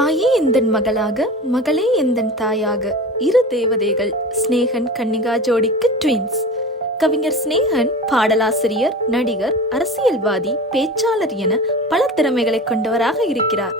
தாயே எந்தன் மகளாக, மகளே எந்தன் தாயாக, இரு தேவதைகள் ஸ்நேகன் கன்னிகா ஜோடிக்கு ட்வின்ஸ். கவிஞர் ஸ்நேகன் பாடலாசிரியர், நடிகர், அரசியல்வாதி, பேச்சாளர் என பல திறமைகளை கொண்டவராக இருக்கிறார்.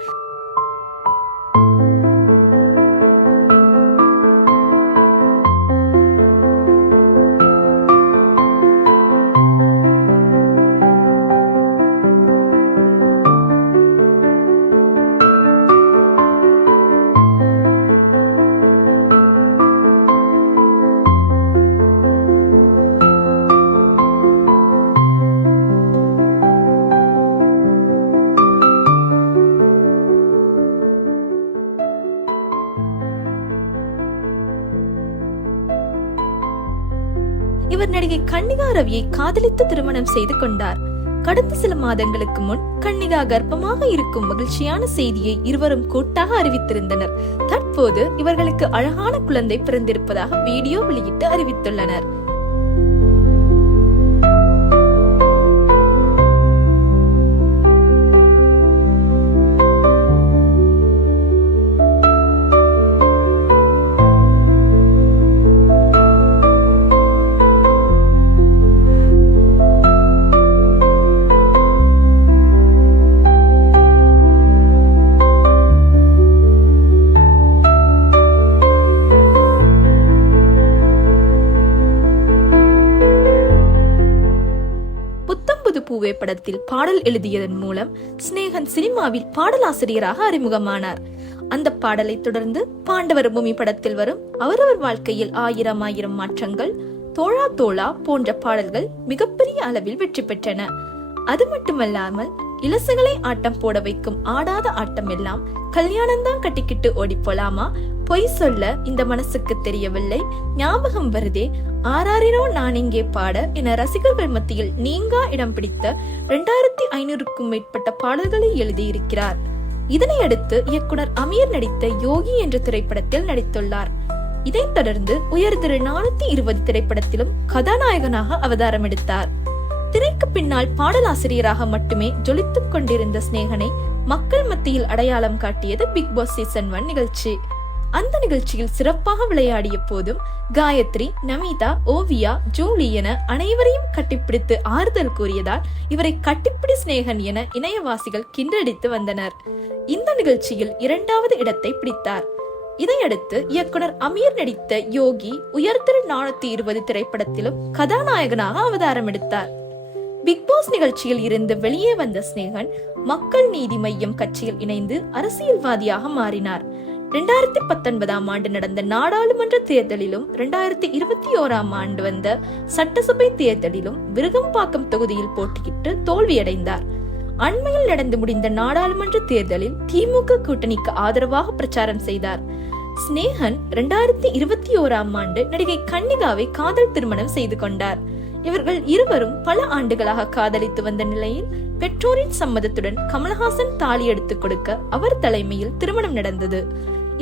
இவர் நடிகை கன்னிகா ரவியை காதலித்து திருமணம் செய்து கொண்டார். கடந்த சில மாதங்களுக்கு முன் கன்னிகா கர்ப்பமாக இருக்கும் மகிழ்ச்சியான செய்தியை இருவரும் கூட்டாக அறிவித்திருந்தனர். தற்போது இவர்களுக்கு அழகான குழந்தை பிறந்திருப்பதாக வீடியோ வெளியிட்டு அறிவித்துள்ளனர். பூவே படத்தில் பாடல் எழுதியதன் மூலம் ஸ்நேகன் சினிமாவில் பாடலாசிரியராக அறிமுகமானார். அந்த பாடலை தொடர்ந்து பாண்டவர் பூமி படத்தில் வரும் அவரவர் வாழ்க்கையில் ஆயிரம் ஆயிரம் மாற்றங்கள், தோழா தோழா போன்ற பாடல்கள் மிகப்பெரிய அளவில் வெற்றி பெற்றன. அது மட்டுமல்லாமல் இலசுகளை ஆட்டம் போட வைக்கும் ஆடாத ஆட்டம் எல்லாம், கல்யாணம்தான் கட்டிக்கிட்டு ஓடி போலாமா, பொய் சொல்ல இந்த மனசுக்கு தெரியவில்லை, ஞாபகம் வருதே, ஆராரினோ நான் இங்கே பாட என ரசிகர்கள் மத்தியில் நீங்கா இடம் பிடித்த 2500க்கும் மேற்பட்ட பாடல்களை எழுதியிருக்கிறார். இதனை அடுத்து இயக்குனர் அமீர் நடித்த யோகி என்ற திரைப்படத்தில் நடித்துள்ளார். இதைத் தொடர்ந்து உயர்திரு 420 திரைப்படத்திலும் கதாநாயகனாக அவதாரம் எடுத்தார். திரைக்கு பின்னால் பாடலாசிரியராக மட்டுமே ஜொலித்துக் கொண்டிருந்த ஸ்நேகனை மக்கள் மத்தியில் அடையாளம் காட்டியது பிக் பாஸ் சீசன் 1 நிகழ்ச்சி. அந்த நிகழ்ச்சியில் சிறப்பாக விளையாடிய போதும் காயத்ரி, நமிதா, ஓவியா, ஜூலி என அனைவரையும் கட்டிப்பிடித்து ஆறுதல் கூறியதால் இவரை கட்டிப்பிடி ஸ்நேகன் என இணையவாசிகள் கிண்டடித்து வந்தனர். இந்த நிகழ்ச்சியில் 2வது இடத்தை பிடித்தார். இதையடுத்து இயக்குனர் அமீர் நடித்த யோகி உயர்திரு 420 திரைப்படத்திலும் கதாநாயகனாக அவதாரம் எடுத்தார். பிக் பாஸ் நிகழ்ச்சியில் இருந்து வெளியே வந்த ஸ்நேகன் மக்கள் நீதி மய்யம் கட்சியில் இணைந்து அரசியல்வாதியாக மாறினார். 2019ஆம் ஆண்டு நடந்த நாடாளுமன்ற தேர்தலிலும் 2021ஆம் ஆண்டு வந்த சட்டசபை தேர்தலிலும் விருகம்பாக்கம் தொகுதியில் போட்டியிட்டு தோல்வியடைந்தார். அண்மையில் நடந்து முடிந்த நாடாளுமன்ற தேர்தலில் திமுக கூட்டணிக்கு ஆதரவாக பிரச்சாரம் செய்தார். ஸ்நேகன் 2021ஆம் ஆண்டு நடிகை கன்னிகாவை காதல் திருமணம் செய்து கொண்டார். இவர்கள் இருவரும் பல ஆண்டுகளாக காதலித்து வந்த நிலையில் பெற்றோரின் சம்மதத்துடன் கமல்ஹாசன் தாலி எடுத்துக் கொடுக்க அவர் தலைமையில் திருமணம் நடந்தது.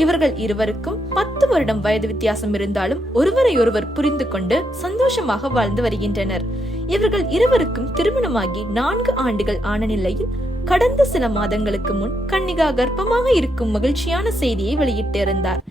இவர்கள் இருவருக்கும் 10 வருடம் வயது வித்தியாசம் இருந்தாலும் ஒருவரை ஒருவர் புரிந்து கொண்டு சந்தோஷமாக வாழ்ந்து வருகின்றனர். இவர்கள் இருவருக்கும் திருமணமாகி 4 ஆண்டுகள் ஆன நிலையில் கடந்த சில மாதங்களுக்கு முன் கன்னிகா கர்ப்பமாக இருக்கும் மகிழ்ச்சியான செய்தியை வெளியிட்டிருந்தார்.